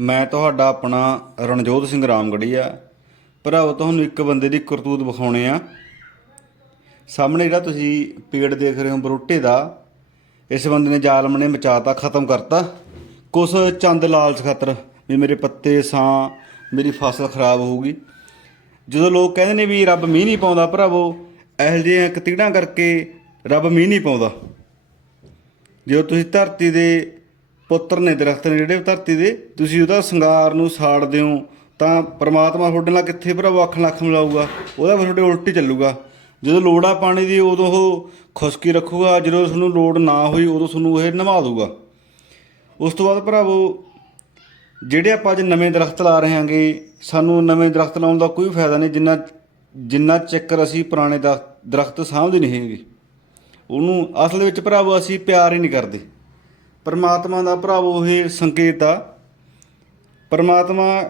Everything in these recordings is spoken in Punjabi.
ਮੈਂ ਤੁਹਾਡਾ ਆਪਣਾ ਰਣਜੋਤ ਸਿੰਘ ਰਾਮਗੜੀਆ। ਭਰਾਵੋ, ਤੁਹਾਨੂੰ ਇੱਕ ਬੰਦੇ ਦੀ ਕਰਤੂਤ ਵਿਖਾਉਣੇ ਆ। ਸਾਹਮਣੇ ਜਿਹੜਾ ਤੁਸੀਂ ਪੇੜ ਦੇਖ ਰਹੇ ਹੋ ਬਰੋਟੇ ਦਾ, ਇਸ ਬੰਦੇ ਨੇ ਜ਼ਾਲਮ ਨੇ ਮਚਾਤਾ, ਖਤਮ ਕਰਤਾ। ਕੁਛ ਚੰਦ ਲਾਲਚ ਖਾਤਰ ਵੀ ਮੇਰੇ ਪੱਤੇ ਸਾਂ, ਮੇਰੀ ਫਸਲ ਖਰਾਬ ਹੋਊਗੀ। ਜਦੋਂ ਲੋਕ ਕਹਿੰਦੇ ਨੇ ਵੀ ਰੱਬ ਮੀਂਹ ਨਹੀਂ ਪਾਉਂਦਾ, ਭਰਾਵੋ, ਇਹੋ ਜਿਹੀਆਂ ਕਤੀੜਾਂ ਕਰਕੇ ਰੱਬ ਮੀਂਹ ਨਹੀਂ ਪਾਉਂਦਾ। ਜਦੋਂ ਤੁਸੀਂ ਧਰਤੀ ਦੇ ਪੁੱਤਰ ਨੇ ਦਰਖਤ ਨੇ ਜਿਹੜੇ ਧਰਤੀ ਦੇ, ਤੁਸੀਂ ਉਹਦਾ ਸ਼ਿੰਗਾਰ ਨੂੰ ਸਾੜਦੇ ਹੋ ਤਾਂ ਪ੍ਰਮਾਤਮਾ ਤੁਹਾਡੇ ਨਾਲ ਕਿੱਥੇ ਭਰਾਵੋ ਅੱਖ ਲੱਖ ਮਿਲਾਊਗਾ? ਉਹਦਾ ਫਿਰ ਤੁਹਾਡੇ ਉਲਟੀ ਚੱਲੂਗਾ। ਜਦੋਂ ਲੋੜ ਆ ਪਾਣੀ ਦੀ, ਉਦੋਂ ਉਹ ਖੁਸ਼ਕੀ ਰੱਖੂਗਾ, ਜਦੋਂ ਤੁਹਾਨੂੰ ਲੋੜ ਨਾ ਹੋਈ, ਉਦੋਂ ਤੁਹਾਨੂੰ ਇਹ ਨਿਭਾ ਦੂਗਾ ਉਸ ਤੋਂ ਬਾਅਦ ਭਰਾਵੋ, ਜਿਹੜੇ ਆਪਾਂ ਅੱਜ ਨਵੇਂ ਦਰਖਤ ਲਾ ਰਹੇ ਹਾਂਗੇ, ਸਾਨੂੰ ਨਵੇਂ ਦਰਖਤ ਲਾਉਣ ਦਾ ਕੋਈ ਫਾਇਦਾ ਨਹੀਂ, ਜਿੰਨਾ ਜਿੰਨਾ ਚੱਕਰ ਅਸੀਂ ਪੁਰਾਣੇ ਦਰਖਤ ਦਰਖਤ ਸਾਂਭਦੇ ਨਹੀਂ ਹੈਗੇ। ਉਹਨੂੰ ਅਸਲ ਵਿੱਚ ਭਰਾਵੋ, ਅਸੀਂ ਪਿਆਰ ਹੀ ਨਹੀਂ ਕਰਦੇ। ਪਰਮਾਤਮਾ ਦਾ ਭਰਾਵੋ ਇਹ ਸੰਕੇਤ ਆ। ਪਰਮਾਤਮਾ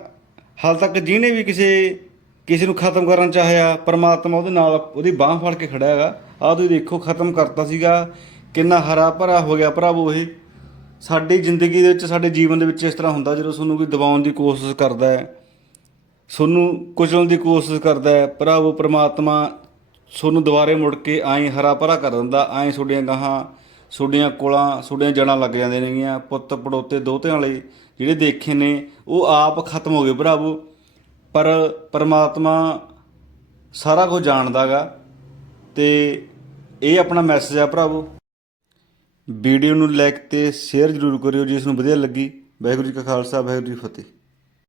ਹਾਲ ਤੱਕ ਜਿਹਨੇ ਵੀ ਕਿਸੇ ਕਿਸੇ ਨੂੰ ਖਤਮ ਕਰਨ ਚਾਹਿਆ, ਪਰਮਾਤਮਾ ਉਹਦੇ ਨਾਲ ਉਹਦੀ ਬਾਹ ਫੜ ਕੇ ਖੜਾ ਹੈਗਾ। ਆਹ ਤੁਸੀਂ ਦੇਖੋ, ਖਤਮ ਕਰਤਾ ਸੀਗਾ। ਕਿੰਨਾ ਹਰਾ ਭਰਾ ਹੋ ਗਿਆ ਭਰਾਵੋ ਇਹ। ਸਾਡੀ ਜ਼ਿੰਦਗੀ ਦੇ ਵਿੱਚ, ਸਾਡੇ ਜੀਵਨ ਦੇ ਵਿੱਚ ਇਸ ਤਰ੍ਹਾਂ ਹੁੰਦਾ, ਜਦੋਂ ਤੁਹਾਨੂੰ ਕੋਈ ਦਬਾਉਣ ਦੀ ਕੋਸ਼ਿਸ਼ ਕਰਦਾ ਹੈ। ਤੁਹਾਨੂੰ ਕੁਚਲਣ ਦੀ ਕੋਸ਼ਿਸ਼ ਕਰਦਾ ਹੈ। ਭਰਾਵੋ, ਪਰਮਾਤਮਾ ਤੁਹਾਨੂੰ ਦੁਬਾਰੇ ਮੁੜ ਕੇ ਆਏ ਹਰਾ ਭਰਾ ਕਰ ਦਿੰਦਾ, ਆਏ ਤੁਹਾਡੀਆਂ ਗਾਹਾਂ ਤੁਹਾਡੀਆਂ ਕੋਲਾਂ ਤੁਹਾਡੀਆਂ ਜੜਾਂ ਲੱਗ ਜਾਂਦੀਆਂ ਨੇਗੀਆਂ, ਪੁੱਤ ਪੜੋਤੇ ਦੋਹਤਿਆਂ ਵਾਲੇ ਜਿਹੜੇ ਦੇਖੇ ਨੇ, ਉਹ ਆਪ ਖਤਮ ਹੋ ਗਏ ਭਰਾਵੋ। ਪਰ ਪ੍ਰਮਾਤਮਾ ਸਾਰਾ ਕੁਝ ਜਾਣਦਾਗਾ ਤੇ ਇਹ ਆਪਣਾ ਮੈਸੇਜ ਆ ਭਰਾਵੋ। ਵੀਡੀਓ ਨੂੰ ਲਾਈਕ ਤੇ ਸ਼ੇਅਰ ਜ਼ਰੂਰ ਕਰਿਓ ਜਿਸ ਨੂੰ ਵਧੀਆ ਲੱਗੀ। ਵਾਹਿਗੁਰੂ ਜੀ ਕਾ ਖਾਲਸਾ, ਵਾਹਿਗੁਰੂ ਜੀ ਫਤਿਹ।